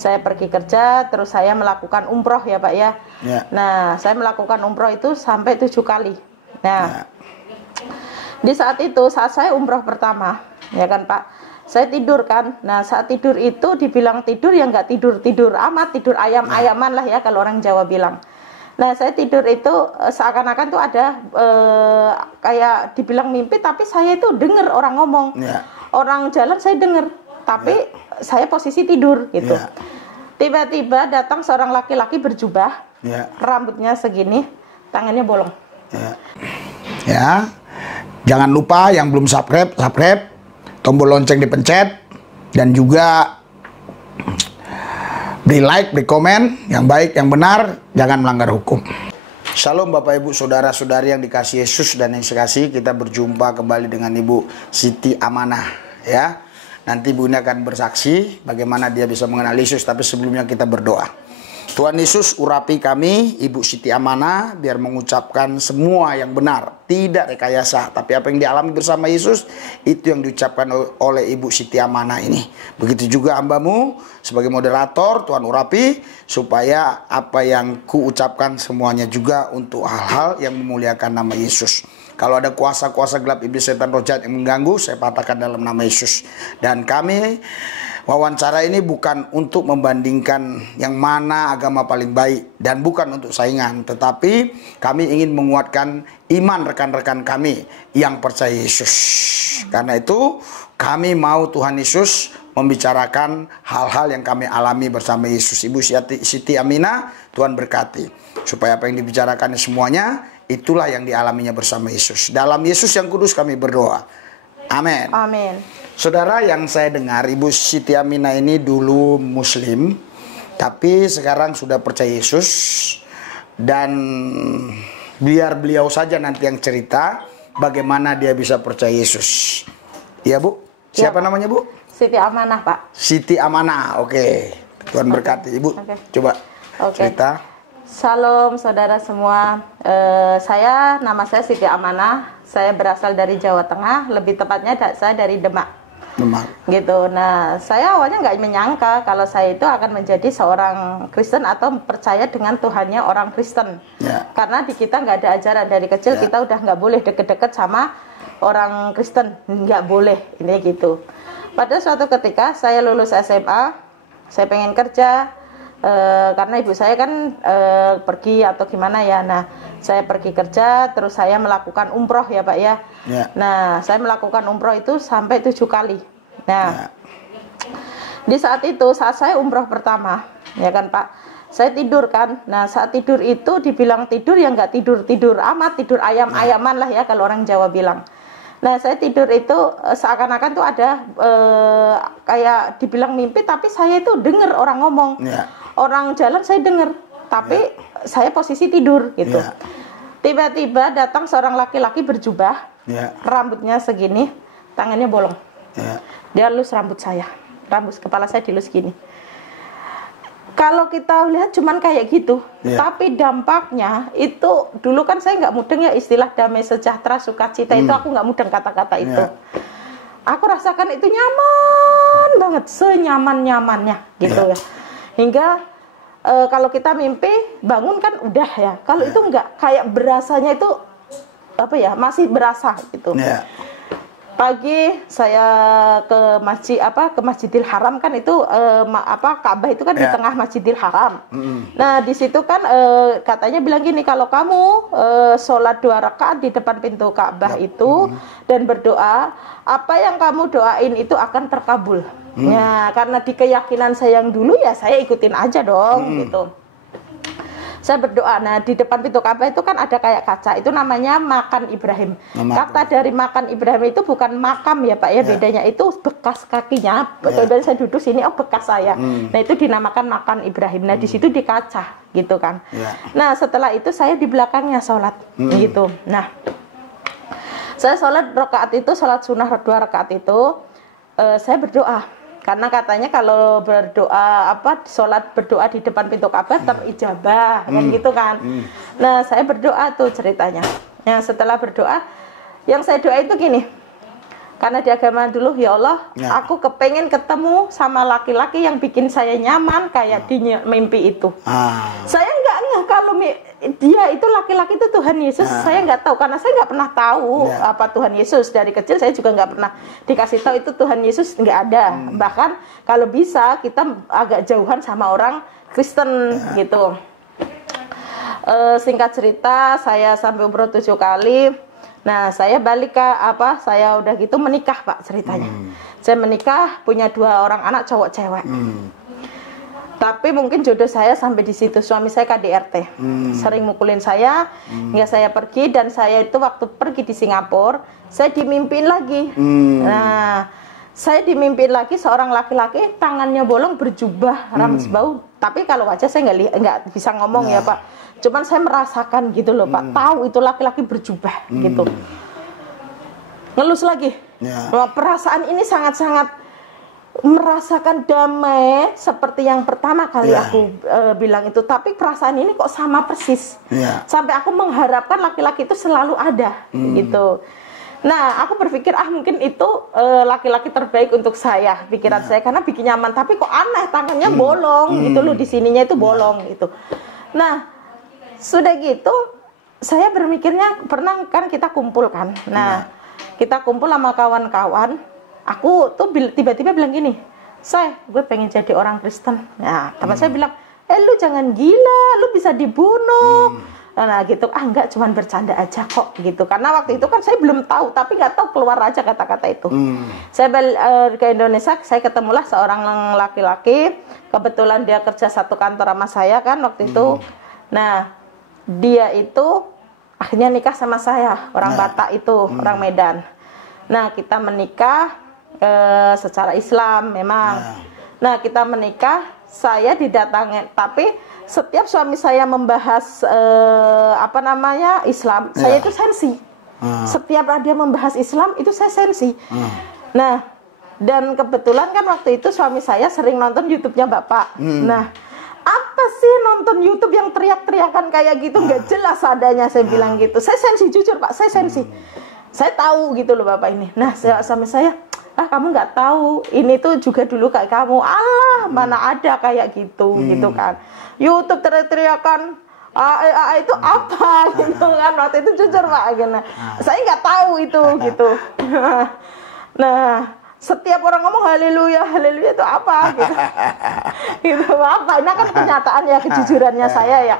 Saya pergi kerja, terus saya melakukan umroh ya Pak ya. Nah, saya melakukan umroh itu sampai 7 kali. Nah, di saat itu, saat saya umroh pertama, ya kan Pak, saya tidur kan. Nah, saat tidur itu dibilang tidur ya nggak tidur amat, tidur ayam-ayaman lah ya kalau orang Jawa bilang. Nah, saya tidur itu seakan-akan tuh ada kayak dibilang mimpi, tapi saya itu dengar orang ngomong, orang jalan saya dengar, tapi saya posisi tidur gitu. Tiba-tiba datang seorang laki-laki berjubah, rambutnya segini, tangannya bolong. Jangan lupa yang belum subscribe, tombol lonceng dipencet, dan juga beri like, beri komen, yang baik, yang benar, jangan melanggar hukum. Shalom Bapak Ibu Saudara-saudari yang dikasihi Yesus dan yang sekasih, kita berjumpa kembali dengan Ibu Siti Amanah ya. Nanti Ibu ini akan bersaksi bagaimana dia bisa mengenal Yesus, tapi sebelumnya kita berdoa. Tuhan Yesus, urapi kami, Ibu Siti Amanah, biar mengucapkan semua yang benar, tidak rekayasa, tapi apa yang dialami bersama Yesus, itu yang diucapkan oleh Ibu Siti Amanah ini. Begitu juga hamba-Mu, sebagai moderator, Tuhan urapi, supaya apa yang kuucapkan semuanya juga untuk hal-hal yang memuliakan nama Yesus. Kalau ada kuasa-kuasa gelap iblis setan roh jahat yang mengganggu, saya patahkan dalam nama Yesus. Dan kami wawancara ini bukan untuk membandingkan yang mana agama paling baik, dan bukan untuk saingan, tetapi kami ingin menguatkan iman rekan-rekan kami yang percaya Yesus. Karena itu kami mau Tuhan Yesus membicarakan hal-hal yang kami alami bersama Yesus. Ibu Siti Amanah, Tuhan berkati supaya apa yang dibicarakan semuanya itulah yang dialaminya bersama Yesus. Dalam Yesus yang kudus kami berdoa. Amin. Amin. Saudara, yang saya dengar, Ibu Siti Amanah ini dulu Muslim, tapi sekarang sudah percaya Yesus. Dan biar beliau saja nanti yang cerita bagaimana dia bisa percaya Yesus. Iya Bu? Siapa namanya Bu? Siti Amanah Pak. Siti Amanah, oke. Tuhan berkati. Ibu, coba cerita. Shalom saudara semua, nama saya Siti Amanah, saya berasal dari Jawa Tengah, lebih tepatnya saya dari Demak. Gitu. Nah, saya awalnya nggak menyangka kalau saya itu akan menjadi seorang Kristen atau percaya dengan Tuhannya orang Kristen. Karena di kita nggak ada ajaran dari kecil, kita udah nggak boleh deket-deket sama orang Kristen, nggak boleh, ini gitu. Pada suatu ketika saya lulus SMA, saya pengen kerja. Karena ibu saya kan pergi atau gimana ya. Nah, saya pergi kerja, terus saya melakukan umroh ya Pak ya. Nah, saya melakukan umroh itu sampai 7 kali. Nah, di saat itu, saat saya umroh pertama, ya kan Pak, saya tidur kan. Nah, saat tidur itu dibilang tidur ya nggak tidur amat, tidur ayam-ayaman lah ya kalau orang Jawa bilang. Nah, saya tidur itu seakan-akan tuh ada kayak dibilang mimpi, tapi saya itu dengar orang ngomong. Orang jalan saya dengar, tapi saya posisi tidur gitu. Tiba-tiba datang seorang laki-laki berjubah, rambutnya segini, tangannya bolong. Dia elus rambut saya, rambut kepala saya dilus gini. Kalau kita lihat cuman kayak gitu, tapi dampaknya itu dulu kan saya nggak mudeng ya istilah damai sejahtera sukacita itu aku nggak mudeng kata-kata itu. Aku rasakan itu nyaman banget, senyaman-nyamannya gitu ya. Hingga kalau kita mimpi bangun kan udah ya. Kalau itu nggak, kayak berasanya itu apa ya, masih berasa gitu. Pagi saya ke Masjidil Haram kan itu Ka'bah itu kan di tengah Masjidil Haram. Nah di situ kan katanya bilang gini, kalau kamu sholat 2 rakaat di depan pintu Ka'bah itu dan berdoa, apa yang kamu doain itu akan terkabul. Ya karena di keyakinan saya yang dulu ya saya ikutin aja dong gitu. Saya berdoa. Nah di depan pintu Ka'bah itu kan ada kayak kaca, itu namanya makam Ibrahim. Kata dari makam Ibrahim itu bukan makam ya Pak ya, bedanya itu bekas kakinya. Betul-betul saya duduk sini, oh bekas saya. Nah itu dinamakan makam Ibrahim. Nah di situ di kaca gitu kan. Nah setelah itu saya di belakangnya sholat gitu. Nah saya sholat rakaat itu, sholat sunnah 2 rakaat itu saya berdoa. Karena katanya kalau berdoa sholat berdoa di depan pintu Ka'bah terijabah kan gitu kan. Nah saya berdoa tuh ceritanya. Nah setelah berdoa, yang saya doa itu gini, Karena di agama dulu, ya Allah, aku kepengen ketemu sama laki-laki yang bikin saya nyaman kayak di mimpi itu. Saya nggak ngeh kalau dia itu laki-laki itu Tuhan Yesus. Saya nggak tahu karena saya nggak pernah tahu apa Tuhan Yesus. Dari kecil saya juga nggak pernah dikasih tahu itu Tuhan Yesus, nggak ada. Bahkan kalau bisa kita agak jauhan sama orang Kristen gitu. Singkat cerita, saya sampai umroh 7 kali. Nah, saya balik ke saya udah gitu menikah, Pak, ceritanya. Saya menikah, punya 2 orang anak cowok cewek. Tapi mungkin jodoh saya sampai di situ. Suami saya KDRT, sering mukulin saya, hingga saya pergi. Dan saya itu waktu pergi di Singapura, saya dimimpiin lagi. Nah, saya dimimpiin lagi seorang laki-laki, tangannya bolong, berjubah, rambut bau. Tapi kalau wajah saya nggak bisa ngomong ya, Pak. Cuman saya merasakan gitu loh, Pak. Tahu itu laki-laki berjubah gitu. Ngelus lagi. Perasaan ini sangat-sangat merasakan damai seperti yang pertama kali aku bilang itu. Tapi perasaan ini kok sama persis. Sampai aku mengharapkan laki-laki itu selalu ada gitu. Nah, aku berpikir mungkin itu laki-laki terbaik untuk saya, pikiran saya, karena bikin nyaman. Tapi kok aneh, tangannya bolong gitu loh, di sininya itu bolong gitu. Nah, sudah gitu, saya berpikirnya pernah kan kita kumpul kan. Nah, kita kumpul sama kawan-kawan. Aku tuh tiba-tiba bilang gini, gue pengen jadi orang Kristen. Nah, teman saya bilang, lu jangan gila, lu bisa dibunuh. Nah gitu, enggak, cuman bercanda aja kok gitu. Karena waktu itu kan saya belum tahu, tapi nggak tahu, keluar aja kata-kata itu. Saya balik ke Indonesia, saya ketemulah seorang laki-laki. Kebetulan dia kerja satu kantor sama saya kan waktu itu. Nah, dia itu akhirnya nikah sama saya, orang Batak itu, orang Medan. Nah, kita menikah secara Islam memang. Nah, kita menikah, saya didatangi, tapi setiap suami saya membahas Islam, saya itu sensi. Setiap dia membahas Islam itu saya sensi. Nah, dan kebetulan kan waktu itu suami saya sering nonton YouTube-nya Bapak. Nah, apa sih nonton YouTube yang teriak-teriakan kayak gitu, nggak jelas adanya, saya bilang gitu. Saya sensi, jujur Pak, saya sensi. Saya tahu gitu loh Bapak ini. Nah, suami saya, kamu nggak tahu, ini tuh juga dulu kayak kamu. Mana ada kayak gitu, gitu kan. YouTube teriak-teriakan, itu apa gitu kan. Waktu itu jujur Pak, gitu. Saya nggak tahu itu gitu. Nah, setiap orang ngomong haleluya, haleluya itu apa gitu. Gitu apa? Ini kan kenyataan ya, kejujurannya saya ya.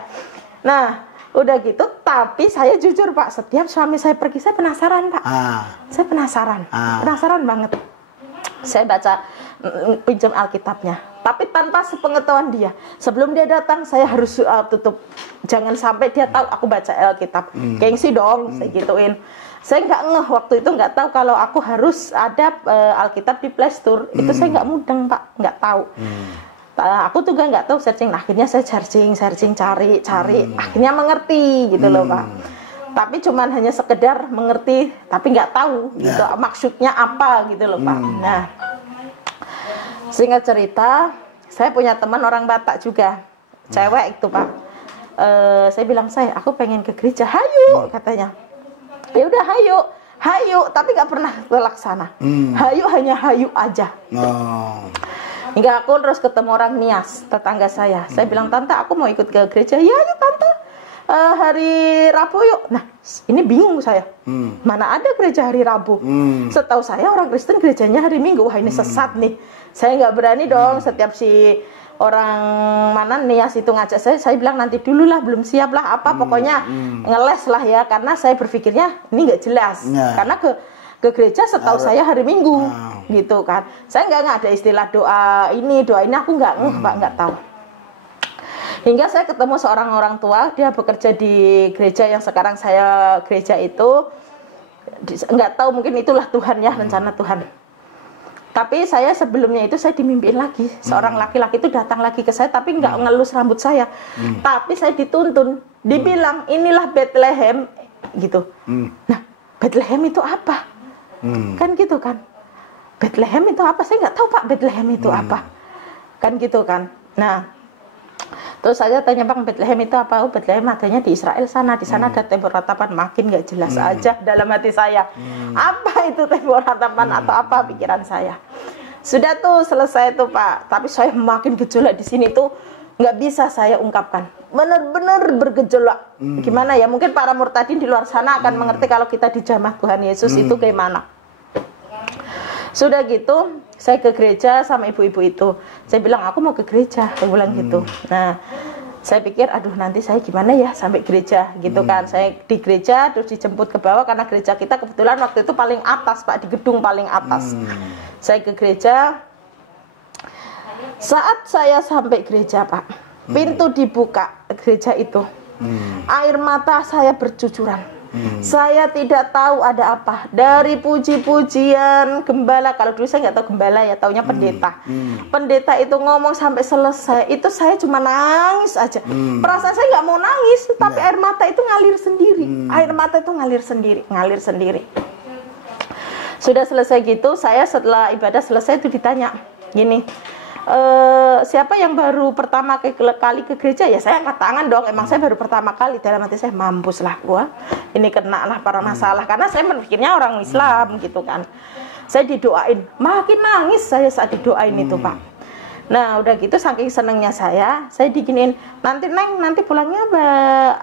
Nah, udah gitu, tapi saya jujur Pak, setiap suami saya pergi saya penasaran Pak. Saya penasaran. Penasaran banget. Saya baca, pinjam Alkitabnya, tapi tanpa sepengetahuan dia. Sebelum dia datang, saya harus tutup. Jangan sampai dia tahu aku baca Alkitab. Gengsi dong, saya gituin. Saya nggak ngeh waktu itu, nggak tahu kalau aku harus ada Alkitab di Play Store. Itu saya nggak mudeng Pak, nggak tahu. Aku juga nggak tahu searching. Nah, akhirnya saya searching, cari. Akhirnya mengerti gitu loh Pak. Tapi cuman hanya sekedar mengerti, tapi nggak tahu gitu, maksudnya apa gitu loh Pak. Nah, singkat cerita, saya punya teman orang Batak juga, cewek itu Pak. Saya bilang, aku pengen ke gereja, hayu katanya. Ya udah hayu, tapi nggak pernah terlaksana. Hayu hanya hayu aja. Hingga aku terus ketemu orang Nias, tetangga saya. Saya bilang, tante aku mau ikut ke gereja. Ya yuk tante, hari Rabu yuk. Nah, ini bingung saya. Mana ada gereja hari Rabu? Setahu saya orang Kristen gerejanya hari Minggu. Wah, ini sesat nih. Saya nggak berani dong setiap si orang mana Nias itu ngajak saya bilang nanti dulu lah, belum siap lah apa, pokoknya ngeles lah ya, karena saya berpikirnya ini nggak jelas, karena ke gereja setahu saya hari Minggu gitu kan. Saya nggak ada istilah doa ini aku nggak Pak, nggak tahu. Hingga saya ketemu seorang orang tua, dia bekerja di gereja yang sekarang saya gereja itu, nggak tahu mungkin itulah Tuhan ya, rencana Tuhan. Tapi saya sebelumnya itu saya dimimpiin lagi, seorang laki-laki itu datang lagi ke saya, tapi nggak ngelus rambut saya, tapi saya dituntun, dibilang inilah Bethlehem gitu. Nah, Bethlehem itu apa? Kan gitu kan? Bethlehem itu apa? Saya nggak tahu Pak, Bethlehem itu apa? Kan gitu kan? Nah, Terus saya tanya, Bang, Bethlehem itu apa? Oh, Bethlehem adanya di Israel sana. Di sana ada tembok ratapan. Makin nggak jelas aja dalam hati saya. Apa itu tembok ratapan atau apa pikiran saya? Sudah tuh selesai tuh Pak. Tapi saya makin gejolak di sini tuh nggak bisa saya ungkapkan. Benar-benar bergejolak. Gimana ya? Mungkin para murtadin di luar sana akan mengerti kalau kita dijamah Tuhan Yesus itu gimana. Sudah gitu, saya ke gereja sama ibu-ibu itu. Saya bilang, aku mau ke gereja. Saya bilang gitu. Nah, saya pikir, aduh nanti saya gimana ya sampai gereja gitu kan. Saya di gereja, terus dijemput ke bawah. Karena gereja kita kebetulan waktu itu paling atas Pak, di gedung paling atas. Saya ke gereja. Saat saya sampai gereja Pak, pintu dibuka gereja itu. Air mata saya bercucuran. Saya tidak tahu ada apa. Dari puji-pujian gembala, kalau dulu saya nggak tahu gembala ya, taunya pendeta. Pendeta itu ngomong sampai selesai, itu saya cuma nangis aja. Perasaan saya nggak mau nangis, tapi air mata itu ngalir sendiri. Air mata itu ngalir sendiri. Sudah selesai gitu, saya setelah ibadah selesai itu ditanya, gini, siapa yang baru pertama kali ke gereja? Ya saya angkat tangan dong, emang saya baru pertama kali. Dalam hati saya, mampus lah gua, ini kena lah para masalah. Karena saya berpikirnya orang Islam gitu kan. Saya didoain, makin nangis saya saat didoain itu Pak. Nah udah gitu saking senengnya saya diginiin, nanti pulangnya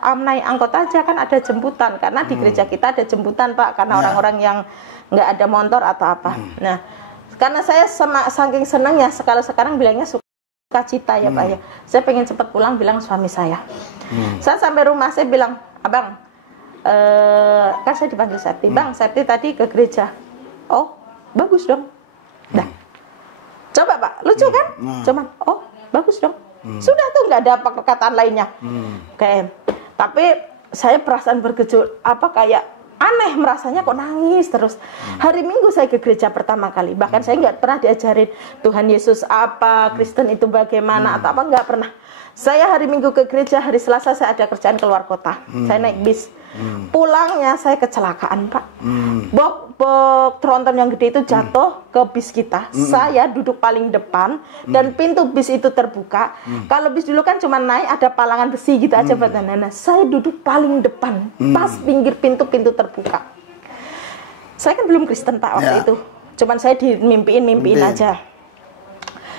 naik angkot aja, kan ada jemputan. Karena di gereja kita ada jemputan Pak, karena orang-orang yang nggak ada motor atau apa. Nah karena saya saking senangnya, sekarang bilangnya sukacita ya Pak ya. Saya pengen cepat pulang bilang suami saya. Saya sampai rumah saya bilang, Abang, kan saya dipanggil Septi. Bang, Septi tadi ke gereja. Oh, bagus dong. Dah. Coba Pak, lucu kan? Cuman, oh, bagus dong. Sudah tuh nggak ada perkataan lainnya. Oke. Tapi saya perasaan bergejolak, kayak aneh merasanya kok nangis terus. Hari Minggu saya ke gereja pertama kali. Bahkan saya nggak pernah diajarin Tuhan Yesus apa, Kristen itu bagaimana atau apa, nggak pernah. Saya hari Minggu ke gereja, hari Selasa saya ada kerjaan keluar kota. Saya naik bis. Pulangnya saya kecelakaan Pak. Bok tronton yang gede itu jatuh ke bis kita. Saya duduk paling depan dan pintu bis itu terbuka. Kalau bis dulu kan cuma naik ada palangan besi gitu aja buat anak-anak. Saya duduk paling depan, pas pinggir pintu terbuka. Saya kan belum Kristen Pak waktu itu. Cuman saya dimimpiin aja.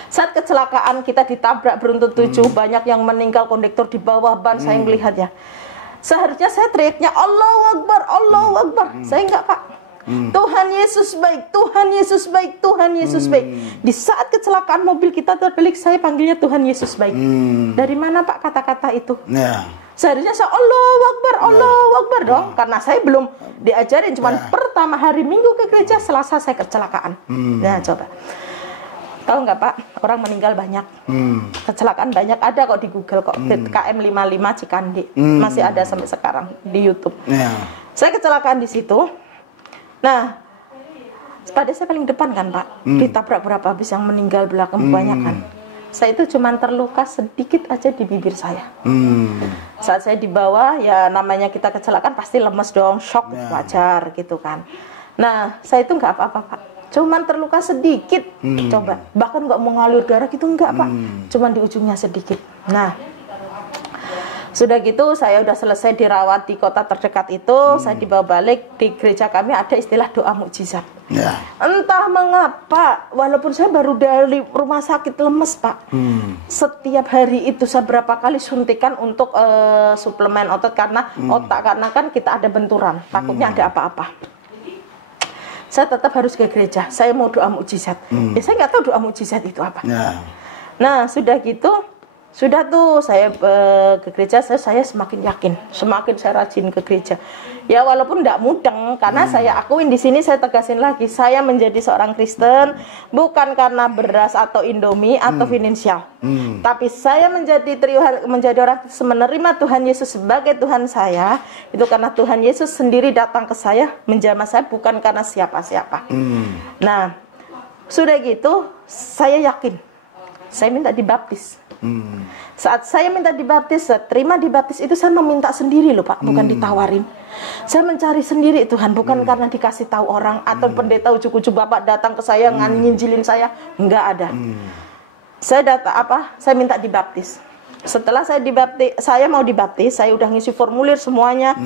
Saat kecelakaan kita ditabrak beruntun 7, banyak yang meninggal, kondektor di bawah ban, saya melihatnya. Seharusnya saya teriaknya Allahu Akbar, Allahu Akbar. Saya enggak Pak. Tuhan Yesus baik, Tuhan Yesus baik, Tuhan Yesus baik. Di saat kecelakaan mobil kita terbelik, saya panggilnya Tuhan Yesus baik. Dari mana Pak kata-kata itu? Seharusnya saya Allahu Akbar, Allahu Akbar dong. Karena saya belum diajarin, cuman pertama hari Minggu ke gereja, Selasa saya kecelakaan. Nah coba. Tahu nggak Pak, orang meninggal banyak, kecelakaan banyak, ada kok di Google kok, KM 55 Cikandi, masih ada sampai sekarang di YouTube. Saya kecelakaan di situ. Nah, pada saya paling depan kan Pak, ditabrak berapa bis yang meninggal belakang banyak kan. Saya itu cuma terluka sedikit aja di bibir saya. Saat saya dibawa, ya namanya kita kecelakaan pasti lemes dong, shock wajar gitu kan. Nah, saya itu nggak apa-apa Pak. Cuman terluka sedikit, coba. Bahkan nggak mau ngalir darah gitu, enggak Pak. Cuman di ujungnya sedikit. Nah, sudah gitu saya udah selesai dirawat di kota terdekat itu. Saya dibawa balik, di gereja kami ada istilah doa mukjizat. Entah mengapa, walaupun saya baru dari rumah sakit lemes Pak. Setiap hari itu saya berapa kali suntikan untuk suplemen otot karena otak, karena kan kita ada benturan, takutnya ada apa-apa. Saya tetap harus ke gereja. Saya mau doa mukjizat. Ya saya nggak tahu doa mukjizat itu apa. Nah sudah gitu, sudah tuh saya ke gereja. Saya semakin yakin, semakin saya rajin ke gereja. Ya walaupun nggak mudeng, karena saya akuin di sini, saya tegasin lagi, saya menjadi seorang Kristen bukan karena beras atau Indomie atau finansial, tapi saya menjadi orang Kristen, menerima Tuhan Yesus sebagai Tuhan saya itu karena Tuhan Yesus sendiri datang ke saya, menjamah saya, bukan karena siapa-siapa. Nah sudah gitu saya yakin, saya minta dibaptis. Saat saya minta dibaptis, saya terima dibaptis itu, saya meminta sendiri loh Pak, bukan ditawarin. Saya mencari sendiri Tuhan, bukan karena dikasih tahu orang atau pendeta ujuk-ujuk Bapak datang ke saya nginjilin saya, enggak ada. Saya minta dibaptis. setelah saya mau dibaptis, saya udah ngisi formulir semuanya.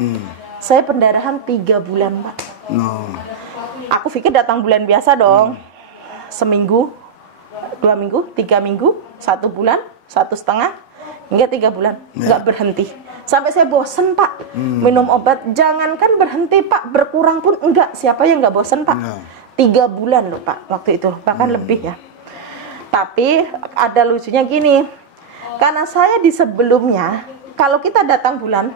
Saya pendarahan 3 bulan, Pak. Aku pikir datang bulan biasa dong. Seminggu, 2 minggu, 3 minggu, 1 bulan, 1,5, hingga 3 bulan. Nggak berhenti. Sampai saya bosen, Pak. Minum obat, jangankan berhenti, Pak. Berkurang pun enggak. Siapa yang nggak bosen, Pak? 3 bulan loh, Pak, waktu itu. Bahkan lebih ya. Tapi ada lucunya gini. Karena saya di sebelumnya, kalau kita datang bulan,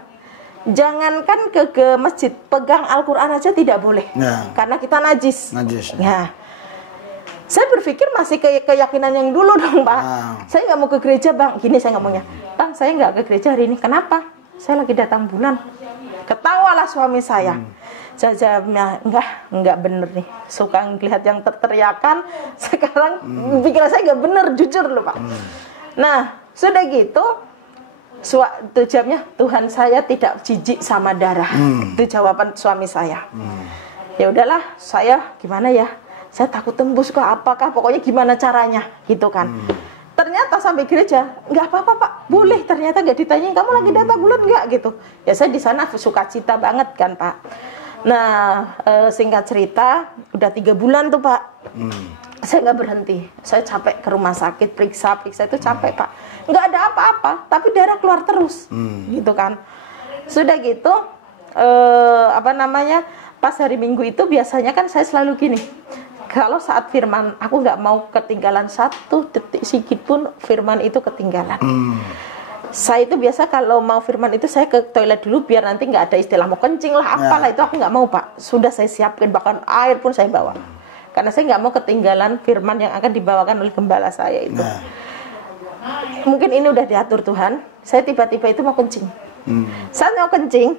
jangankan ke masjid, pegang Al-Quran aja tidak boleh. Karena kita najis. Ya. Saya berpikir masih keyakinan yang dulu dong, Pak. Saya nggak mau ke gereja, Bang. Gini saya ngomongnya, Bang, saya nggak ke gereja hari ini. Kenapa? Saya lagi datang bulan. Ketawalah suami saya. Saya jawabnya, enggak bener nih. Suka ngelihat yang teriakan. Sekarang pikiran saya nggak bener, jujur loh, Pak. Nah, sudah gitu, jawabnya, Tuhan saya tidak jijik sama darah. Itu jawaban suami saya. Ya udahlah, saya gimana ya? Saya takut tembus kok, apakah pokoknya gimana caranya, gitu kan. Ternyata sampai gereja, nggak apa-apa, Pak, boleh. Ternyata nggak ditanyain, kamu lagi datang bulan nggak, gitu. Ya saya di sana sukacita banget kan, Pak. Nah, singkat cerita, udah 3 bulan tuh, Pak. Saya nggak berhenti. Saya capek ke rumah sakit, periksa itu capek, Pak. Nggak ada apa-apa, tapi darah keluar terus, gitu kan. Sudah gitu, pas hari Minggu itu biasanya kan saya selalu gini. Kalau saat firman, aku nggak mau ketinggalan 1 detik sedikit pun firman itu ketinggalan. Saya itu biasa kalau mau firman itu saya ke toilet dulu biar nanti nggak ada istilah mau kencing lah, apalah itu aku nggak mau, Pak. Sudah saya siapkan, bahkan air pun saya bawa. Karena saya nggak mau ketinggalan firman yang akan dibawakan oleh gembala saya itu. Mungkin ini udah diatur Tuhan. Saya tiba-tiba itu mau kencing. Saat mau kencing,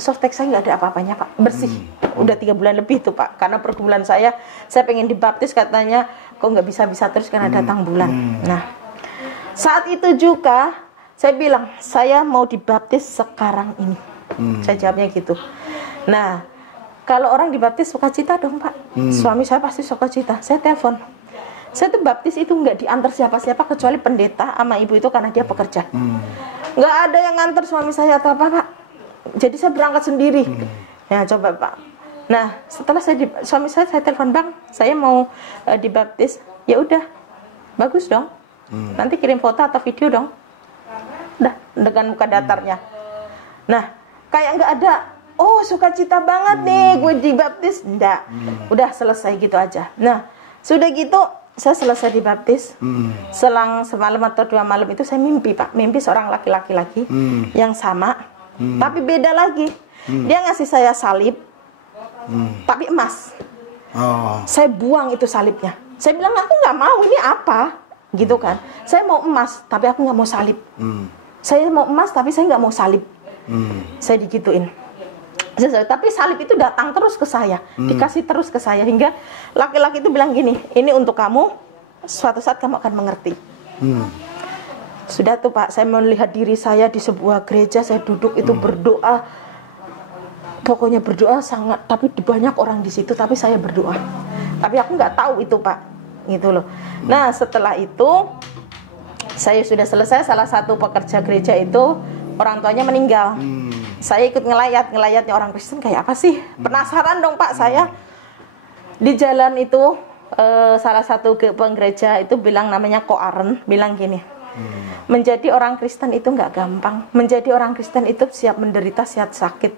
softtek saya nggak ada apa-apanya, Pak. Bersih. Udah 3 bulan lebih tuh, Pak. Karena pergumulan saya pengen dibaptis, katanya kok nggak bisa terus karena datang bulan. Nah, saat itu juga saya bilang, saya mau dibaptis sekarang ini. Saya jawabnya gitu. Nah, kalau orang dibaptis sukacita dong, Pak. Suami saya pasti sukacita. Saya telepon. Saya tuh baptis itu nggak diantar siapa-siapa kecuali pendeta sama ibu itu karena dia pekerja. Nggak ada yang nganter suami saya atau apa, Pak. Jadi saya berangkat sendiri. Ya coba, Pak. Nah, setelah suami saya telepon, Bang, saya mau dibaptis. Ya udah, bagus dong. Nanti kirim foto atau video dong. Udah, dengan muka datarnya. Nah, kayak nggak ada, oh sukacita banget nih gue dibaptis. Enggak, udah selesai gitu aja. Nah, sudah gitu saya selesai dibaptis. Selang semalam atau 2 malam itu saya mimpi, Pak. Mimpi seorang laki-laki lagi yang sama, tapi beda lagi. Dia ngasih saya salib, tapi emas. Saya buang itu salibnya. Saya bilang, aku nggak mau, ini apa? Gitu kan. Saya mau emas, tapi aku nggak mau salib. Saya mau emas, tapi saya nggak mau salib. Saya digituin. Tapi salib itu datang terus ke saya, dikasih terus ke saya, hingga laki-laki itu bilang gini, ini untuk kamu, suatu saat kamu akan mengerti. Sudah tuh, Pak, saya melihat diri saya di sebuah gereja, saya duduk itu berdoa, pokoknya berdoa sangat, tapi banyak orang di situ, tapi saya berdoa. Tapi aku nggak tahu itu, Pak, gitu loh. Nah, setelah itu saya sudah selesai. Salah satu pekerja gereja itu orang tuanya meninggal. Saya ikut ngelayatnya orang Kristen kayak apa sih? Penasaran dong, Pak, saya. Di jalan itu salah satu penggereja itu bilang, namanya Ko Aren, bilang gini, menjadi orang Kristen itu nggak gampang. Menjadi orang Kristen itu siap menderita, siap sakit.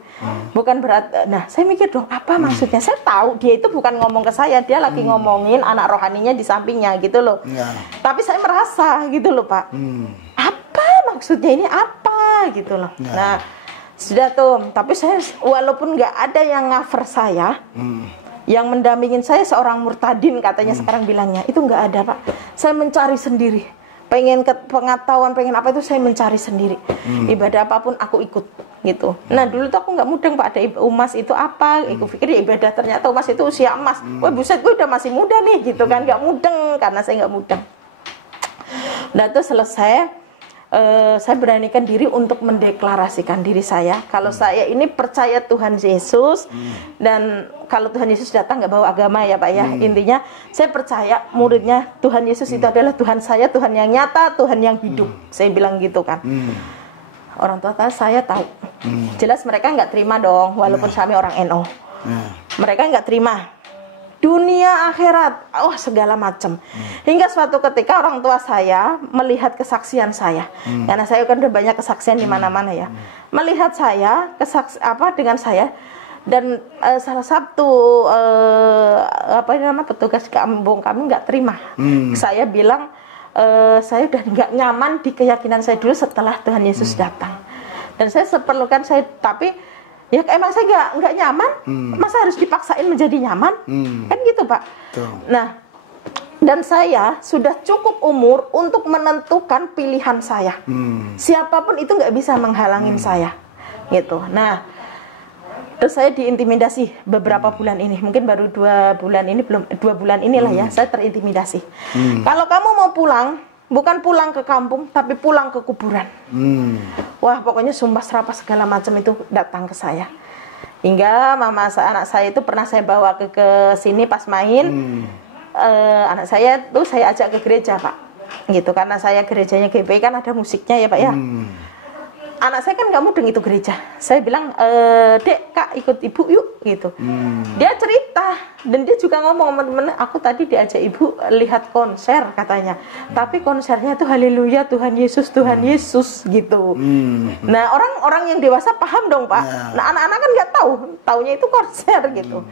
Bukan berat. Nah, saya mikir dong, apa maksudnya? Saya tahu dia itu bukan ngomong ke saya, dia lagi ngomongin anak rohaninya di sampingnya gitu loh. Tapi saya merasa gitu loh, Pak. Apa maksudnya ini apa gitu loh. Nah, sudah tuh. Tapi saya walaupun nggak ada yang cover saya, yang mendampingin saya seorang murtadin katanya sekarang bilangnya, itu nggak ada, Pak. Saya mencari sendiri. Pengen pengetahuan, pengen apa itu saya mencari sendiri. Ibadah apapun aku ikut gitu. Nah, dulu tuh aku nggak mudeng, Pak, ada umas itu apa? Aku pikir ya ibadah, ternyata umas itu usia emas. Wah, buset, gue udah masih muda nih gitu kan, nggak mudeng karena saya nggak mudeng. Nah, itu selesai. saya beranikan diri untuk mendeklarasikan diri saya kalau saya ini percaya Tuhan Yesus, dan kalau Tuhan Yesus datang nggak bawa agama ya Pak ya, intinya saya percaya muridnya Tuhan Yesus itu adalah Tuhan saya, Tuhan yang nyata, Tuhan yang hidup. Saya bilang gitu kan. Orang tua saya tahu, jelas mereka nggak terima dong, walaupun kami orang NO, mereka nggak terima. Dunia akhirat, segala macam. Hingga suatu ketika orang tua saya melihat kesaksian saya, karena saya kan udah banyak kesaksian di mana-mana ya, melihat saya dengan saya, dan salah satu petugas kampung kami nggak terima. Saya bilang saya udah nggak nyaman di keyakinan saya dulu setelah Tuhan Yesus datang, dan saya seperlukan saya, tapi ya emang saya nggak nyaman, masa harus dipaksain menjadi nyaman, kan gitu Pak. Nah, dan saya sudah cukup umur untuk menentukan pilihan saya. Siapapun itu nggak bisa menghalangin saya, gitu. Nah, terus saya diintimidasi beberapa bulan ini, mungkin baru 2 bulan ini, belum 2 bulan inilah ya, saya terintimidasi. Kalau kamu mau pulang, bukan pulang ke kampung, tapi pulang ke kuburan. Wah, pokoknya sumpah serapah segala macam itu datang ke saya. Hingga anak saya itu pernah saya bawa ke sini pas main. Anak saya tuh saya ajak ke gereja Pak, gitu, karena saya gerejanya GPI kan ada musiknya ya Pak ya. Anak saya kan nggak mudeng itu gereja. Saya bilang, Dek, Kak, ikut ibu yuk, gitu. Dia cerita, dan dia juga ngomong, teman-teman, aku tadi diajak ibu lihat konser katanya. Tapi konsernya itu haleluya, Tuhan Yesus, Tuhan Yesus, gitu. Nah, orang yang dewasa paham dong Pak. Nah, anak-anak kan nggak tahu, taunya itu konser gitu.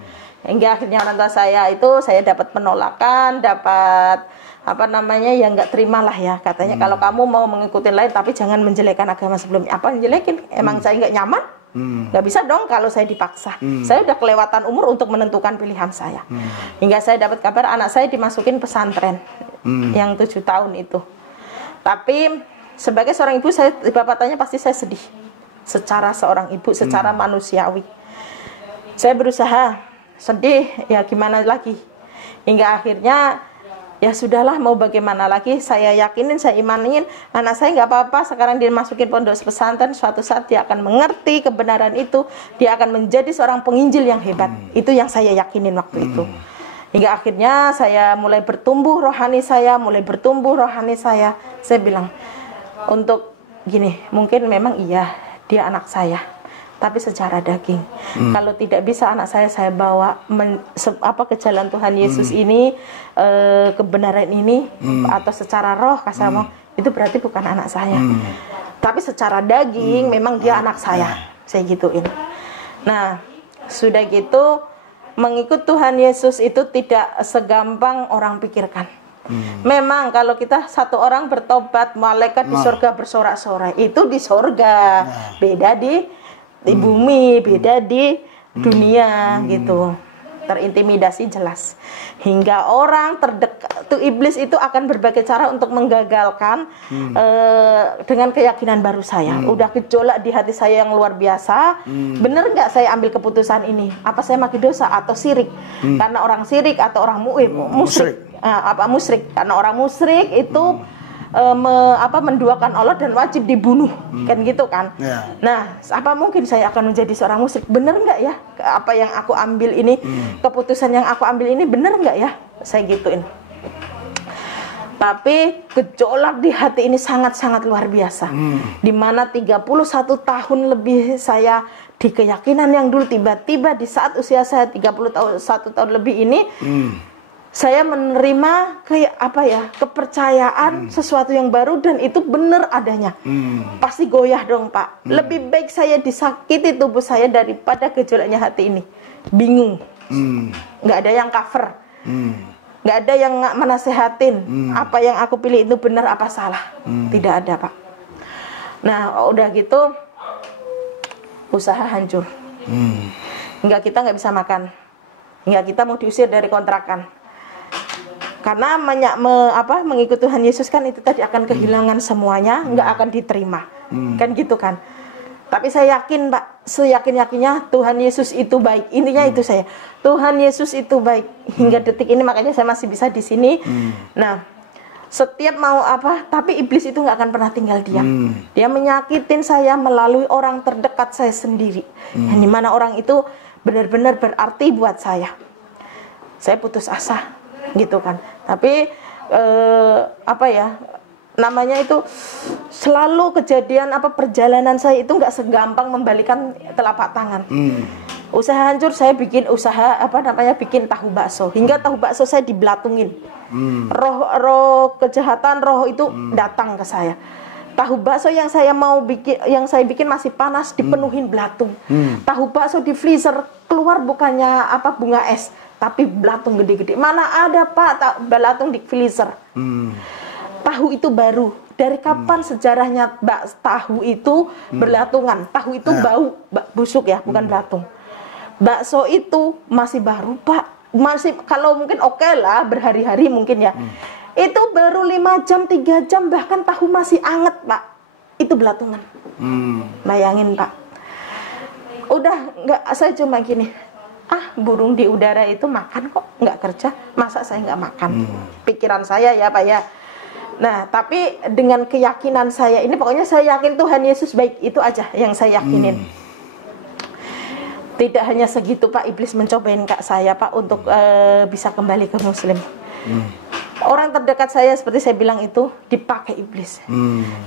Hingga akhirnya orang tua saya dapat penolakan, dapat ya nggak terima lah ya, katanya kalau kamu mau mengikuti lain tapi jangan menjelekan agama sebelumnya. Apa menjelekin? Emang saya nggak nyaman? Nggak bisa dong kalau saya dipaksa. Saya udah kelewatan umur untuk menentukan pilihan saya. Hingga saya dapat kabar anak saya dimasukin pesantren yang 7 tahun itu. Tapi sebagai seorang ibu, bapak tanya pasti saya sedih. Secara seorang ibu, secara manusiawi, saya berusaha sedih, ya gimana lagi. Hingga akhirnya ya sudahlah, mau bagaimana lagi, saya yakinin, saya imanin anak saya nggak apa-apa. Sekarang dia masukin pondok pesantren, suatu saat dia akan mengerti kebenaran itu, dia akan menjadi seorang penginjil yang hebat. Itu yang saya yakinin waktu itu. Hingga akhirnya saya mulai bertumbuh rohani saya, saya bilang, untuk gini, mungkin memang iya dia anak saya, tapi secara daging. Kalau tidak bisa anak saya bawa ke jalan Tuhan Yesus ini, kebenaran ini, atau secara roh itu berarti bukan anak saya. Tapi secara daging memang dia anak saya gituin. Nah, sudah gitu, mengikut Tuhan Yesus itu tidak segampang orang pikirkan. Memang kalau kita satu orang bertobat, malaikat di surga bersorak-sorai, itu di surga, beda di bumi, beda di dunia gitu. Terintimidasi jelas. Hingga orang terdekat tuh, iblis itu akan berbagai cara untuk menggagalkan dengan keyakinan baru saya. Udah gejolak di hati saya yang luar biasa. Bener nggak saya ambil keputusan ini? Apa saya makin dosa atau sirik? Karena orang sirik atau orang musyrik. Musyrik? Karena orang musyrik itu menduakan Allah dan wajib dibunuh, kan gitu kan. Nah, apa mungkin saya akan menjadi seorang musyrik? Bener nggak ya apa yang aku ambil ini, keputusan yang aku ambil ini bener nggak ya, saya gituin. Tapi gejolak di hati ini sangat-sangat luar biasa. Dimana 31 tahun lebih saya di keyakinan yang dulu, tiba-tiba di saat usia saya 31 tahun lebih ini, saya menerima kepercayaan sesuatu yang baru, dan itu benar adanya. Pasti goyah dong Pak. Lebih baik saya disakiti tubuh saya daripada gejolaknya hati ini. Bingung. Nggak ada yang cover. Nggak ada yang menasehatin. Apa yang aku pilih itu benar apa salah. Tidak ada Pak. Nah, udah gitu usaha hancur. Hingga kita nggak bisa makan. Hingga kita mau diusir dari kontrakan. Karena mengikuti Tuhan Yesus kan itu tadi akan kehilangan semuanya, nggak akan diterima, kan gitu kan. Tapi saya yakin Pak, seyakin-yakinnya Tuhan Yesus itu baik. Intinya itu saya, Tuhan Yesus itu baik hingga detik ini, makanya saya masih bisa di sini. Nah, Setiap mau apa, tapi iblis itu nggak akan pernah tinggal diam. Dia menyakitin saya melalui orang terdekat saya sendiri. Yang dimana orang itu benar-benar berarti buat saya. Saya putus asa, gitu kan. Tapi apa ya, namanya itu selalu kejadian apa perjalanan saya itu nggak segampang membalikan telapak tangan. Usaha hancur, saya bikin usaha apa namanya, bikin tahu bakso, hingga tahu bakso saya dibelatungin. Roh kejahatan, roh itu datang ke saya. Tahu bakso yang saya mau bikin, yang saya bikin masih panas, dipenuhin belatung. Tahu bakso di freezer, keluar bukannya apa bunga es, tapi belatung gede-gede. Mana ada Pak belatung di freezer? Tahu itu baru. Dari kapan sejarahnya tahu itu berlatungan? Tahu itu bau busuk ya, bukan belatung. Bakso itu masih baru Pak, masih kalau mungkin oke lah berhari-hari mungkin ya. Itu baru 5 jam, 3 jam, bahkan tahu masih anget Pak. Itu belatungan. Bayangin Pak. Udah nggak, saya cuma gini, burung di udara itu makan kok, nggak kerja, masa saya nggak makan? Pikiran saya ya Pak ya. Nah, tapi dengan keyakinan saya ini, pokoknya saya yakin Tuhan Yesus baik, itu aja yang saya yakinin. Tidak hanya segitu Pak, iblis mencobain Kak saya Pak untuk bisa kembali ke Muslim. Orang terdekat saya seperti saya bilang itu dipakai iblis.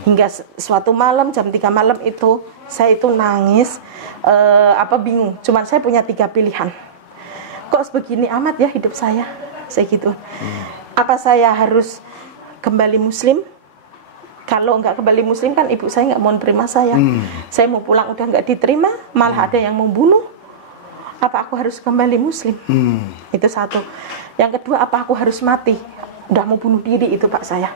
Hingga suatu malam jam 3 malam itu saya itu nangis, bingung. Cuman saya punya 3 pilihan. Kok sebegini amat ya hidup saya gitu. Apa saya harus kembali Muslim? Kalau nggak kembali Muslim kan ibu saya nggak mau terima saya. Saya mau pulang udah nggak diterima, malah ada yang mau bunuh. Apa aku harus kembali Muslim? Itu satu. Yang kedua, apa aku harus mati? Udah mau bunuh diri itu Pak saya.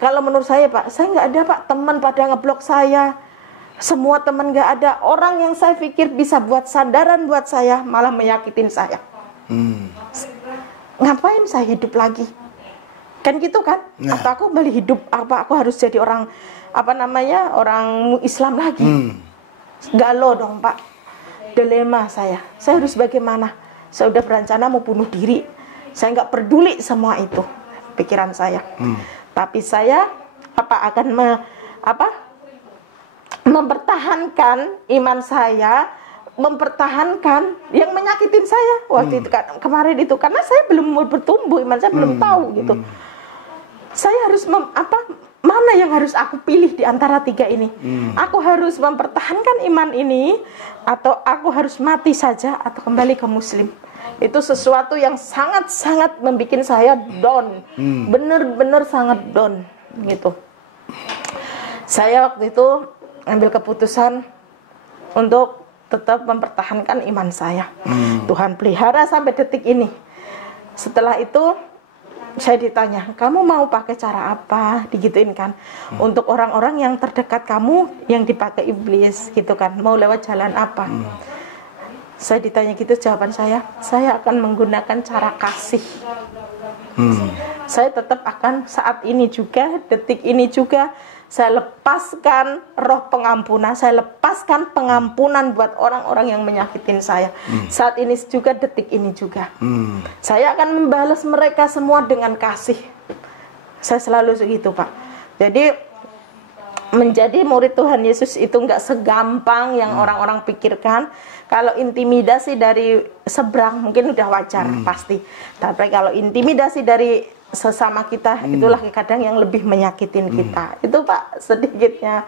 Kalau menurut saya Pak, saya nggak ada Pak teman pada ngeblok saya. Semua teman nggak ada. Orang yang saya pikir bisa buat sandaran buat saya malah menyakitin saya. Ngapain saya hidup lagi? Kan gitu kan? Apa aku kembali hidup? Apa aku harus jadi orang orang Islam lagi? Galau dong Pak. Dilema saya harus bagaimana? Saya udah berencana mau bunuh diri. Saya nggak peduli semua itu pikiran saya. Tapi saya akan mempertahankan iman saya, mempertahankan yang menyakitin saya waktu itu kan, kemarin itu, karena saya belum bertumbuh, iman saya belum tahu gitu. Saya harus mana yang harus aku pilih di antara 3 ini? Aku harus mempertahankan iman ini, atau aku harus mati saja, atau kembali ke Muslim? Itu sesuatu yang sangat-sangat membuat saya down, bener-bener sangat down gitu. Saya waktu itu ambil keputusan untuk tetap mempertahankan iman saya. Tuhan pelihara sampai detik ini. Setelah itu saya ditanya, kamu mau pakai cara apa? Digituin kan. Untuk orang-orang yang terdekat kamu yang dipakai iblis gitu kan, mau lewat jalan apa? Saya ditanya gitu, jawaban saya akan menggunakan cara kasih. Saya tetap akan saat ini juga, detik ini juga, saya lepaskan roh pengampunan, saya lepaskan pengampunan buat orang-orang yang menyakitin saya. Saat ini juga, detik ini juga. Saya akan membalas mereka semua dengan kasih. Saya selalu segitu Pak. Jadi menjadi murid Tuhan Yesus itu nggak segampang yang orang-orang pikirkan. Kalau intimidasi dari seberang mungkin udah wajar pasti. Tapi kalau intimidasi dari sesama kita, itulah kadang yang lebih menyakitin kita. Itu Pak sedikitnya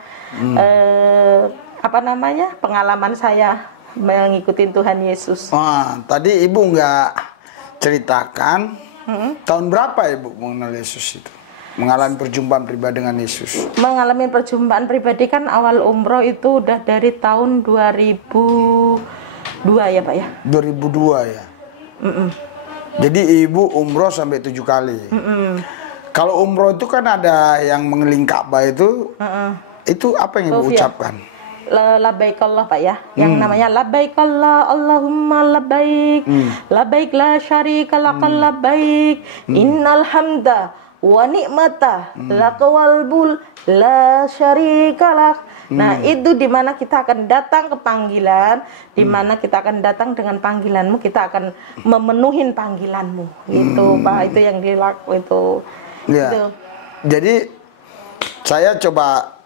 pengalaman saya mengikuti Tuhan Yesus. Wah, tadi Ibu nggak ceritakan tahun berapa Ibu mengenal Yesus itu? Mengalami perjumpaan pribadi dengan Yesus. Mengalami perjumpaan pribadi kan awal umroh itu udah dari tahun 2002 ya Pak ya? 2002 ya? Jadi Ibu umroh sampai 7 kali. Kalau umroh itu kan ada yang mengelilingi Ka'bah itu apa yang Ibu ucapkan? Labbaik Allah Pak ya, yang namanya labbaik Allah, Allahumma labbaik, labbaik la syarika lakal labbaik, innal hamda wa ni'mata lakawal bul la syarikalak. Nah itu dimana kita akan datang ke panggilan, dimana kita akan datang dengan panggilanmu, kita akan memenuhi panggilanmu gitu Pak. Itu yang dilakukan itu. Ya. Gitu. Jadi saya coba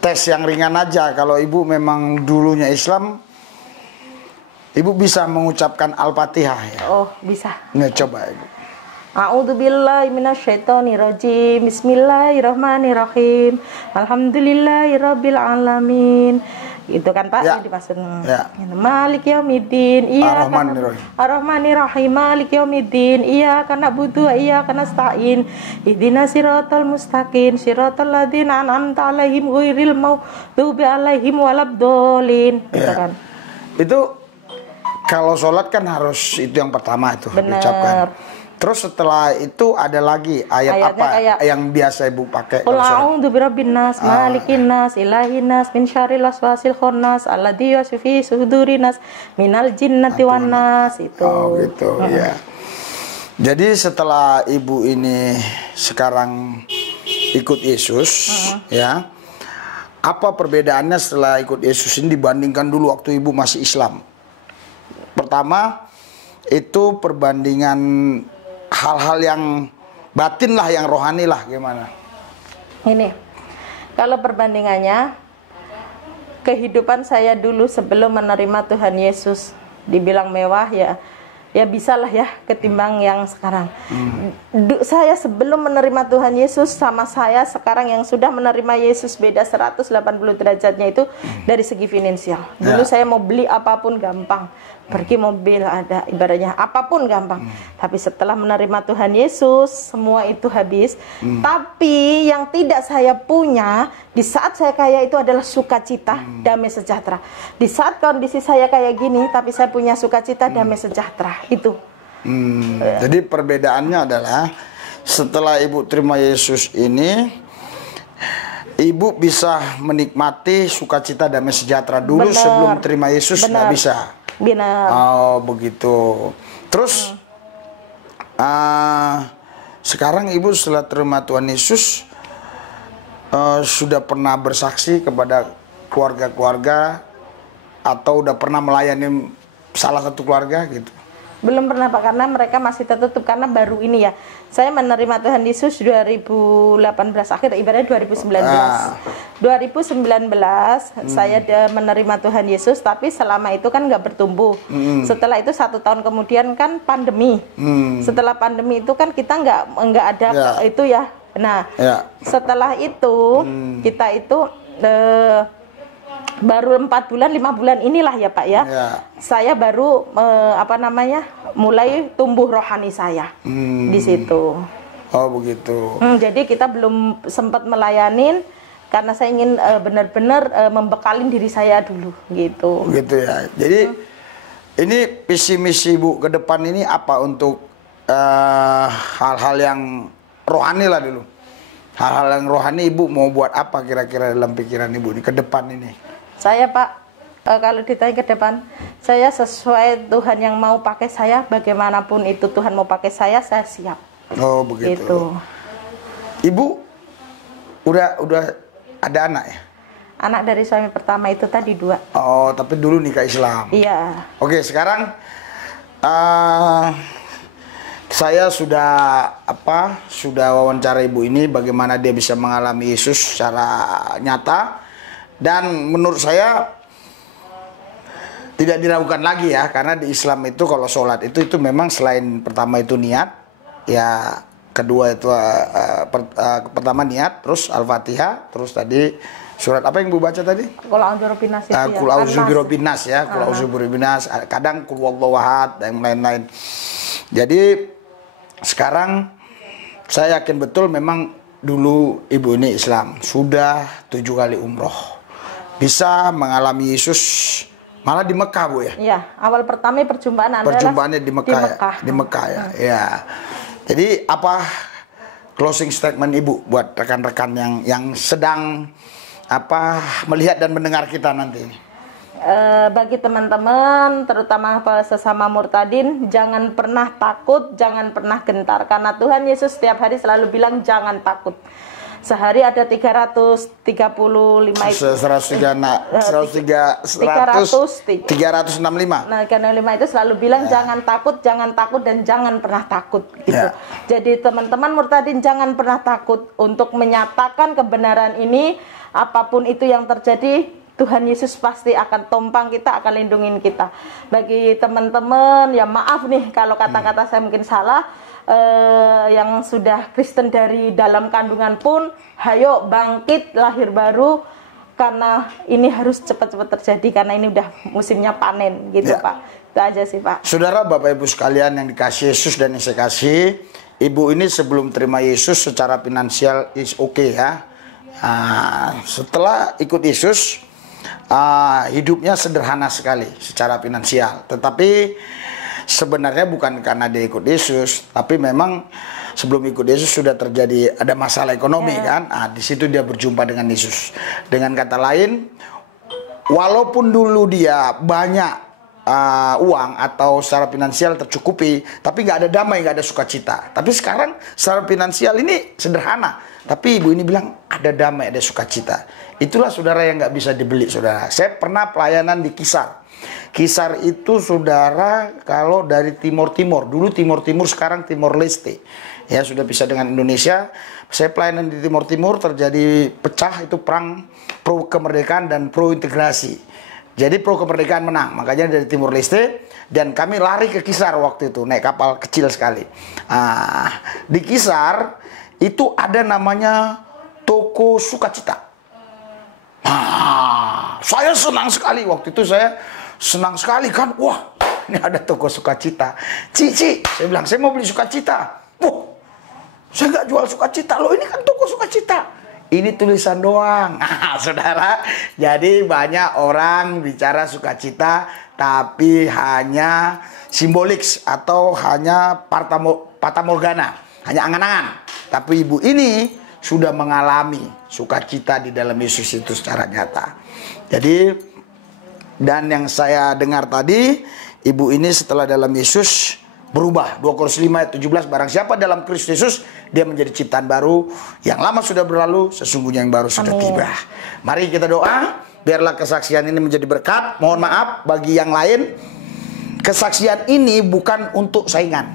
tes yang ringan aja. Kalau ibu memang dulunya Islam, ibu bisa mengucapkan Al-Fatihah ya? Oh, bisa. Nah, coba ibu. A'udzubillahi minasyaitonirrajim. Bismillahirrahmanirrahim. Alhamdulillahirabbil alamin. Itu kan Pak Ya. yang dimaksud. Ya. Malik yaumiddin. Ar-Rahmanir-Rahim. Ar-Rahmanir-Rahim. Malik yaumiddin. Iyyaka na'budu wa iyyaka nasta'in. Ihdinas siratal mustaqim. Siratal ladzina an'amta 'alaihim ghairil maghdubi 'alaihim waladdallin. Gitu Ya. kan. Itu kalau sholat kan harus itu yang pertama itu Bener. diucapkan. Terus setelah itu ada lagi ayat Ayatnya apa kayak, yang biasa ibu pakai Qul kalau sholat? a'udzu birabbin nas, malikin nas, ilahin nas, min syarril waswasil khannas, alladzi yuwaswisu fi sudurin nas, minal jinnati wan nas. Itu. Oh gitu ya. Jadi setelah ibu ini sekarang ikut Yesus, ya, apa perbedaannya setelah ikut Yesus ini dibandingkan dulu waktu ibu masih Islam? Pertama, itu perbandingan hal-hal yang batin lah, yang rohani lah, gimana? Ini, kalau perbandingannya, kehidupan saya dulu sebelum menerima Tuhan Yesus, dibilang mewah ya, ya bisalah ya ketimbang yang sekarang. Saya sebelum menerima Tuhan Yesus sama saya sekarang yang sudah menerima Yesus beda 180 derajatnya itu dari segi finansial. Dulu saya mau beli apapun gampang, pergi mobil ada, ibaratnya apapun gampang. Tapi setelah menerima Tuhan Yesus semua itu habis. Tapi yang tidak saya punya di saat saya kaya itu adalah sukacita, damai sejahtera. Di saat kondisi saya kayak gini tapi saya punya sukacita, damai sejahtera. Itu. Jadi perbedaannya adalah setelah ibu terima Yesus ini, ibu bisa menikmati sukacita damai sejahtera. Dulu Benar. sebelum terima Yesus nggak bisa. Benar. Oh begitu. Terus sekarang ibu setelah terima Tuhan Yesus sudah pernah bersaksi kepada keluarga-keluarga atau udah pernah melayani salah satu keluarga gitu? Belum pernah Pak, karena mereka masih tertutup karena baru ini ya. Saya menerima Tuhan Yesus 2018 akhir, ibaratnya 2019. 2019 saya menerima Tuhan Yesus, tapi selama itu kan nggak bertumbuh. Setelah itu 1 tahun kemudian kan pandemi. Setelah pandemi itu kan kita nggak ada itu ya. Nah, setelah itu kita itu baru 4 bulan 5 bulan inilah ya Pak ya. Saya baru mulai tumbuh rohani saya di situ. Oh begitu. Jadi kita belum sempat melayanin karena saya ingin benar-benar membekalin diri saya dulu gitu. Gitu ya. Jadi ini visi misi ibu ke depan ini apa untuk hal-hal yang rohani lah dulu. Hal-hal yang rohani ibu mau buat apa kira-kira dalam pikiran ibu ini ke depan ini? Saya Pak, kalau ditanya ke depan, saya sesuai Tuhan yang mau pakai saya, bagaimanapun itu Tuhan mau pakai saya siap. Oh begitu. Gitu. Ibu udah ada anak ya? Anak dari suami pertama itu tadi 2. Oh tapi dulu nikah Islam. Iya. Oke sekarang saya sudah wawancara ibu ini bagaimana dia bisa mengalami Yesus secara nyata. Dan menurut saya tidak diragukan lagi ya, karena di Islam itu kalau sholat itu memang selain pertama itu niat, ya kedua itu pertama niat, terus Al-Fatihah, terus tadi surat apa yang ibu baca tadi? Qul a'udzu birabbinas itu ya. Qul a'udzu birabbinas ya, Qul a'udzu birabbinas, kadang Qul huwallahu ahad dan lain-lain. Jadi sekarang saya yakin betul memang dulu ibu ini Islam, sudah 7 kali umroh. Bisa mengalami Yesus malah di Mekah Bu ya? Iya, awal pertama perjumpaannya di Mekah. Di Mekah ya. Ya. Jadi apa closing statement ibu buat rekan-rekan yang sedang melihat dan mendengar kita nanti ini? Bagi teman-teman, terutama sesama murtadin, jangan pernah takut, jangan pernah gentar, karena Tuhan Yesus setiap hari selalu bilang jangan takut. Sehari ada 335 itu. 365. Nah, karena 5 itu selalu bilang jangan takut dan jangan pernah takut gitu. Jadi teman-teman murtadin jangan pernah takut untuk menyatakan kebenaran ini, apapun itu yang terjadi, Tuhan Yesus pasti akan tompang kita, akan lindungin kita. Bagi teman-teman, ya maaf nih kalau kata-kata saya mungkin salah, yang sudah Kristen dari dalam kandungan pun, hayo bangkit lahir baru, karena ini harus cepat-cepat terjadi, karena ini udah musimnya panen gitu Pak. Itu aja sih Pak. Saudara, Bapak Ibu sekalian yang dikasih Yesus dan yang saya kasih, ibu ini sebelum terima Yesus secara finansial is okay ya. Setelah ikut Yesus, hidupnya sederhana sekali secara finansial. Tetapi sebenarnya bukan karena dia ikut Yesus, tapi memang sebelum ikut Yesus sudah terjadi ada masalah ekonomi kan. Di situ dia berjumpa dengan Yesus. Dengan kata lain, walaupun dulu dia banyak uang atau secara finansial tercukupi, tapi nggak ada damai, nggak ada sukacita. Tapi sekarang secara finansial ini sederhana, tapi ibu ini bilang ada damai, ada sukacita. Itulah saudara yang nggak bisa dibeli, saudara. Saya pernah pelayanan di Kisar. Kisar itu saudara kalau dari Timur-Timur, dulu Timur-Timur, sekarang Timor-Leste. Ya sudah bisa dengan Indonesia. Saya pelayanan di Timur-Timur, terjadi pecah itu perang pro kemerdekaan dan pro integrasi. Jadi pro kemerdekaan menang, makanya dari Timor-Leste, dan kami lari ke Kisar waktu itu naik kapal kecil sekali. Di Kisar itu ada namanya toko sukacita. Saya senang sekali waktu itu, saya senang sekali kan, wah ini ada toko sukacita. Cici, saya bilang saya mau beli sukacita. Wah, saya nggak jual sukacita loh, ini kan toko sukacita. Ini tulisan doang. Saudara, jadi banyak orang bicara sukacita tapi hanya simbolik atau hanya fatamorgana, hanya angan-angan. Tapi ibu ini sudah mengalami sukacita di dalam Yesus itu secara nyata. Jadi, dan yang saya dengar tadi, ibu ini setelah dalam Yesus berubah. 2 Korintus 5 ayat 17, barang siapa dalam Kristus Yesus, dia menjadi ciptaan baru. Yang lama sudah berlalu, sesungguhnya yang baru sudah tiba. Mari kita doa, biarlah kesaksian ini menjadi berkat. Mohon maaf bagi yang lain, kesaksian ini bukan untuk saingan,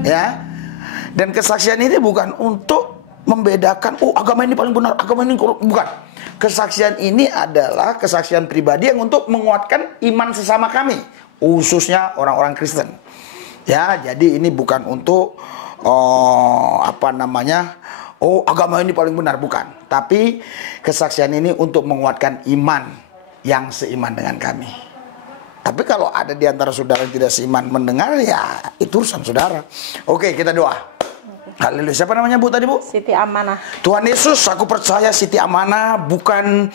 ya. Dan kesaksian ini bukan untuk membedakan, oh agama ini paling benar, agama ini bukan. Kesaksian ini adalah kesaksian pribadi yang untuk menguatkan iman sesama kami, khususnya orang-orang Kristen. Ya, jadi ini bukan untuk agama ini paling benar, bukan. Tapi kesaksian ini untuk menguatkan iman yang seiman dengan kami. Tapi kalau ada di antara saudara yang tidak seiman mendengar, ya itu urusan saudara. Oke, kita doa. Haleluya. Siapa namanya Bu tadi Bu? Siti Amanah. Tuhan Yesus, aku percaya Siti Amanah bukan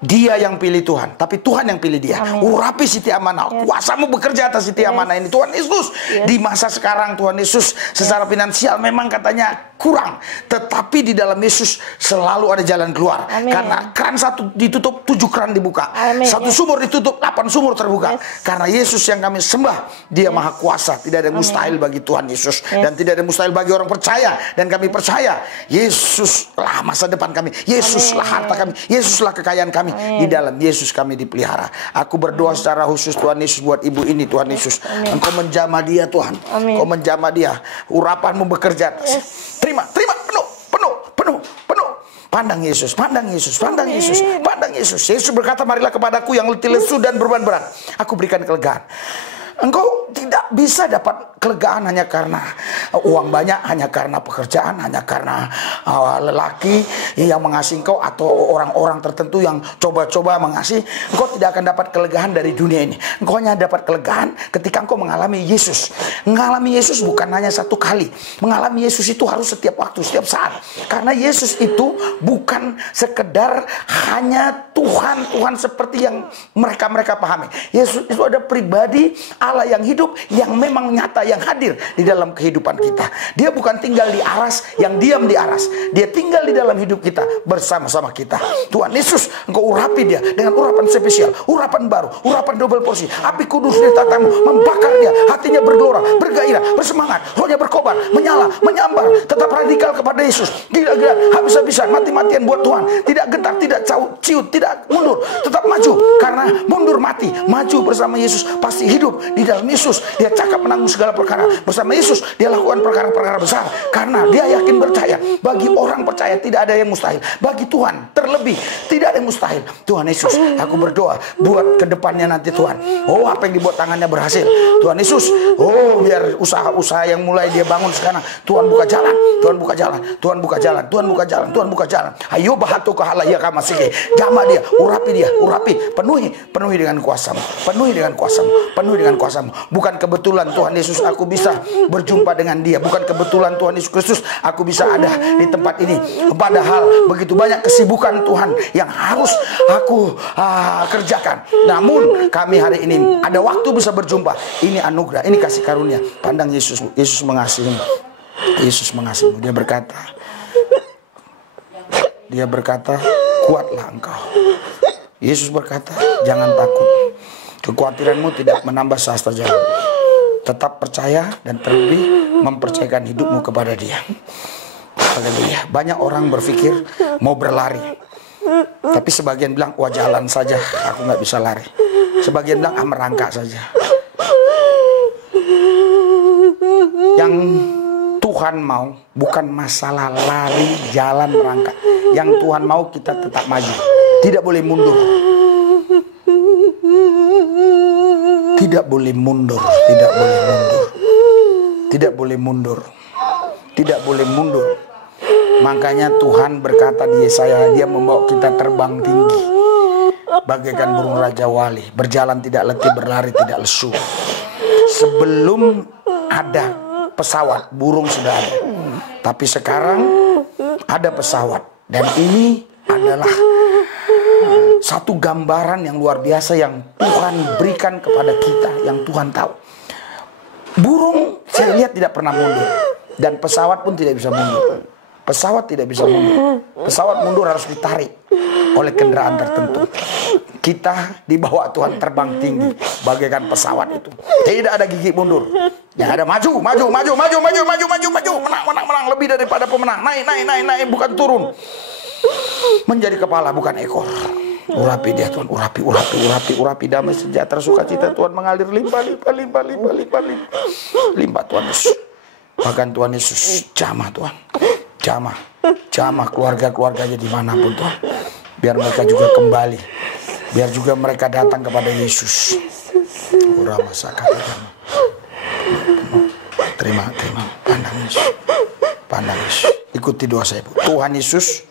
dia yang pilih Tuhan, tapi Tuhan yang pilih dia. Urapi Siti Amanah, kuasamu bekerja atas Siti Amanah ini. Tuhan Yesus, di masa sekarang Tuhan Yesus secara finansial memang katanya kurang, tetapi di dalam Yesus selalu ada jalan keluar. Karena keran satu ditutup, 7 keran dibuka. Satu sumur ditutup, 8 sumur terbuka. Karena Yesus yang kami sembah, dia maha kuasa. Tidak ada yang mustahil bagi Tuhan Yesus, dan tidak ada yang mustahil bagi orang percaya. Dan kami percaya Yesuslah masa depan kami, Yesuslah harta kami, Yesuslah kekayaan kami. Di dalam Yesus kami dipelihara. Aku berdoa secara khusus Tuhan Yesus buat ibu ini, Tuhan Yesus. Engkau menjamah dia Tuhan. Engkau menjamah dia. Urapanmu bekerja. Terima penuh. Pandang Yesus, pandang Yesus, pandang Yesus, pandang Yesus. Yesus berkata, marilah kepadaku yang letih lesu dan beban berat, aku berikan kelegaan. Engkau tidak bisa dapat kelegaan hanya karena uang banyak, hanya karena pekerjaan, hanya karena lelaki yang mengasihi engkau atau orang-orang tertentu yang coba-coba mengasihi. Engkau tidak akan dapat kelegaan dari dunia ini. Engkau hanya dapat kelegaan ketika engkau mengalami Yesus. Mengalami Yesus bukan hanya satu kali. Mengalami Yesus itu harus setiap waktu, setiap saat. Karena Yesus itu bukan sekedar hanya Tuhan seperti yang mereka pahami. Yesus itu ada pribadi Allah yang hidup, yang memang nyata, yang hadir di dalam kehidupan kita. Dia bukan tinggal di aras, yang diam di aras. Dia tinggal di dalam hidup kita, bersama-sama kita. Tuhan Yesus, Engkau urapi dia dengan urapan spesial, urapan baru, urapan double porsi. Api kudus di tatamu, membakar dia, hatinya bergelora, bergairah, bersemangat, rohnya berkobar, menyala, menyambar, tetap radikal kepada Yesus. Tidak habis-habisan, mati-matian buat Tuhan. Tidak gentar, tidak ciut, tidak mundur, tetap maju. Karena mundur mati, maju bersama Yesus, pasti hidup di dalam Yesus. Dia cakap menanggung segala perkara. Bersama Yesus dia lakukan perkara-perkara besar. Karena dia yakin percaya. Bagi orang percaya tidak ada yang mustahil. Bagi Tuhan terlebih tidak ada yang mustahil. Tuhan Yesus, aku berdoa buat kedepannya nanti Tuhan. Oh, apa yang dibuat tangannya berhasil. Tuhan Yesus, oh biar usaha-usaha yang mulai dia bangun sekarang, Tuhan buka jalan, Tuhan buka jalan, Tuhan buka jalan, Tuhan buka jalan, Tuhan buka jalan. Ayo bahatu kahalaya kamasike. Jama dia, urapi, penuhi dengan kuasamu, penuhi dengan kuasamu, penuhi dengan kuasamu. Bukan kebetulan Tuhan Yesus aku bisa berjumpa dengan dia, bukan kebetulan Tuhan Yesus Kristus aku bisa ada di tempat ini. Padahal begitu banyak kesibukan Tuhan yang harus aku kerjakan. Namun kami hari ini ada waktu bisa berjumpa. Ini anugerah, ini kasih karunia. Pandang Yesus, Yesus mengasihimu. Yesus mengasihimu. Dia berkata, kuatlah engkau. Yesus berkata, jangan takut. Kekhawatiranmu tidak menambah sehasta jalan. Tetap percaya dan terlebih mempercayakan hidupmu kepada Dia. Haleluya. Banyak orang berpikir mau berlari, tapi sebagian bilang, wah jalan saja, aku nggak bisa lari. Sebagian bilang, merangkak saja. Yang Tuhan mau bukan masalah lari, jalan, merangkak. Yang Tuhan mau kita tetap maju. Tidak boleh mundur. Tidak boleh mundur. Tidak boleh mundur. Tidak boleh mundur. Tidak boleh mundur. Makanya Tuhan berkata di Yesaya, Dia membawa kita terbang tinggi bagaikan burung Raja Wali, berjalan tidak letih, berlari tidak lesu. Sebelum ada pesawat, burung sudah ada. Tapi sekarang ada pesawat. Dan ini adalah satu gambaran yang luar biasa yang Tuhan berikan kepada kita, yang Tuhan tahu. Burung saya lihat tidak pernah mundur. Dan pesawat pun tidak bisa mundur. Pesawat tidak bisa mundur. Pesawat mundur harus ditarik oleh kendaraan tertentu. Kita dibawa Tuhan terbang tinggi bagaikan pesawat itu. Tidak ada gigi mundur. Ya ada maju, menang, lebih daripada pemenang. Naik, bukan turun. Menjadi kepala bukan ekor. Urapi dia Tuhan, urapi damai sejahtera sukacita Tuhan mengalir limpah Tuhan Yesus. Bahkan Tuhan Yesus jamah Tuhan. Jamah keluarga-keluarganya dimanapun Tuhan. Biar mereka juga kembali. Biar juga mereka datang kepada Yesus. Terima. Pandang Yesus. Ikuti doa saya, Bu. Tuhan Yesus.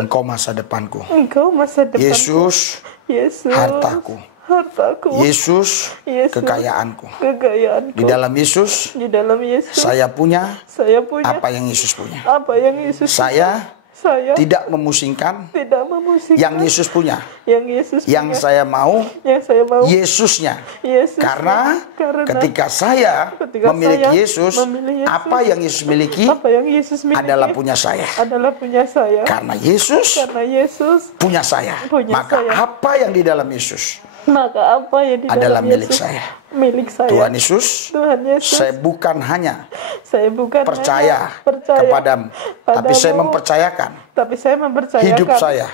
Engkau masa depanku. Yesus. Hartaku. Yesus, kekayaanku. Di dalam Yesus, saya punya apa yang Yesus punya. Saya tidak memusingkan yang Yesus punya. Yang saya mau Yesusnya. Karena ketika saya memiliki Yesus, apa yang Yesus miliki adalah punya saya. Karena Yesus punya saya. Maka apa yang di dalam Yesus adalah milik saya. Tuhan Yesus, saya bukan hanya percaya kepadamu, tapi saya mempercayakan hidup saya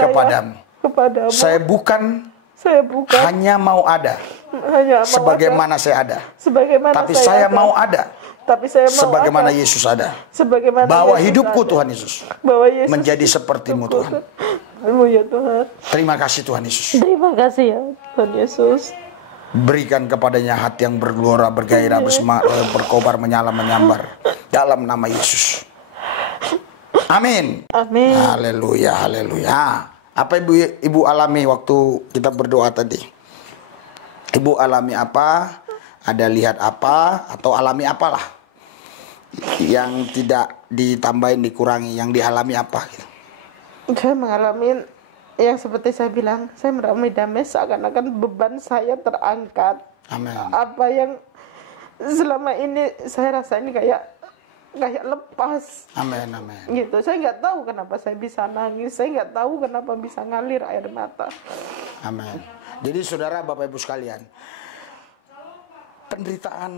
kepadamu. Saya bukan hanya mau ada sebagaimana saya ada, tapi saya mau ada sebagaimana Yesus ada. Bawa hidupku Tuhan Yesus menjadi sepertimu Tuhan. Terima kasih Tuhan Yesus. Terima kasih ya Tuhan Yesus. Berikan kepadanya hati yang bergelora, bergairah, berkobar, menyala, menyambar dalam nama Yesus. Amin. Haleluya. Apa ibu alami waktu kita berdoa tadi? Ibu alami apa? Ada lihat apa? Atau alami apalah? Yang tidak ditambahin, dikurangi, yang dialami apa? Saya mengalami Yang seperti saya bilang, saya meramai damai seakan-akan beban saya terangkat. Amin. Apa yang selama ini saya rasain kayak lepas. Amin, amin. Gitu. Saya nggak tahu kenapa saya bisa nangis. Saya nggak tahu kenapa bisa ngalir air mata. Amin. Jadi saudara, Bapak Ibu sekalian, penderitaan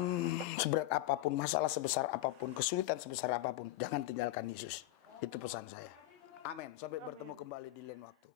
seberat apapun, masalah sebesar apapun, kesulitan sebesar apapun, jangan tinggalkan Yesus. Itu pesan saya. Amin. Sampai bertemu kembali di lain waktu.